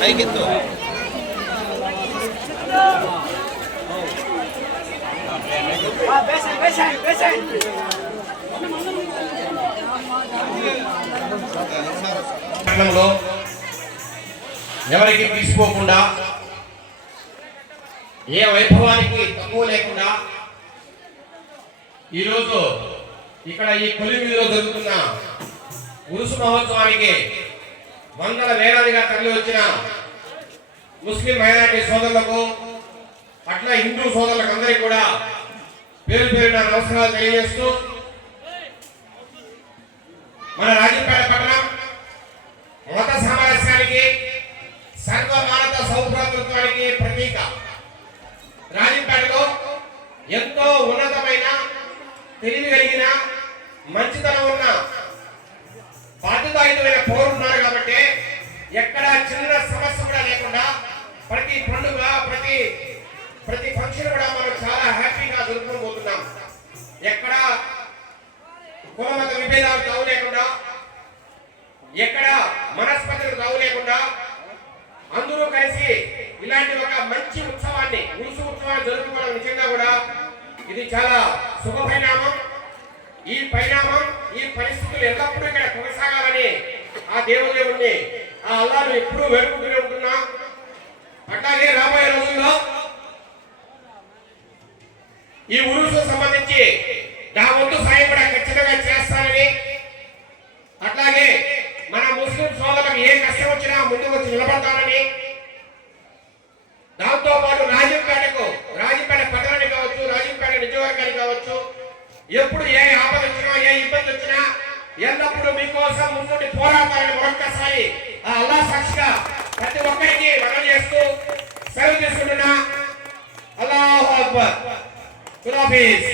పైకెత్తు. ఎవరికి తీసుకోకుండా ఏ వైభవానికి తక్కువ లేకుండా ఈరోజు ఇక్కడ ఈ కొలిమిలో జరుగుతున్న ఉరుసు మహోత్సవానికి వందల వేలాదిగా తరలి వచ్చిన ముస్లిం మైనారిటీ సోదరులకు అట్లా హిందూ సోదరులకు అందరికీ కూడా పేరు పేరున నమస్కారాలు తెలియజేస్తూ మన రాజంపేట పట్టణం మత సామరస్యానికి సర్వమానత సౌభ్రాతృత్వానికి ప్రతీక. రాజంపేటలో ఎంతో ఉన్నతమైన తెలివి కలిగిన మంచితనం ఉన్న బాధ్యతాయుతమైన పౌరులు ఉన్నారు కాబట్టి ఎక్కడ చిన్న సమస్య కూడా లేకుండా ప్రతి పండుగ ప్రతి ఫంక్షన్ కూడా మనం చాలా హ్యాపీగా జరుపుకోబోతున్నాం. ఎక్కడ కులమత విభేదాలు తావు లేకుండా, ఎక్కడ మనస్పతులు తావు లేకుండా అందరూ కలిసి ఇలాంటి ఒక మంచి ఉత్సవాన్ని ఉరుసు ఉత్సవాన్ని జరుపుకోవడం నిజంగా కూడా ఇది చాలా శుభ పరిణామం. ఈ పరిణామం ఈ పరిస్థితులు ఎల్లప్పుడూ ఇక్కడ కొనసాగాలని ఆ దేవుడిని ఆ అల్లాహ్ను ఎప్పుడూ వేడుకుంటూనే ఉంటున్నా. అట్లాగే రాబోయే రోజుల్లో ఈ ఉరుసు సంబంధించి నా వంతు సాయం కూడా ఖచ్చితంగా చేస్తానని, అట్లాగే మన ముస్లిం సోదరులకు ఏ కష్టం వచ్చినా ముందుకు వచ్చి నిలబడతానని, దాంతో పాటు రాజంపేట పట్టణానికి కావచ్చు, రాజంపేట నియోజకవర్గానికి కావచ్చు, ఎప్పుడు ఏ ఆపద వచ్చినా ఏ ఇబ్బంది వచ్చినా ఎల్లప్పుడూ మీకోసం ముందుండి పోరాటాలని మరొక్కసారి ఆ అల్లాహ్ సాక్షిగా ప్రతి ఒక్కరికి మనం చేస్తూ సెలవు తీసుకుంటున్నా. అల్లాహు అక్బర్. ఖుదాఫీజ్.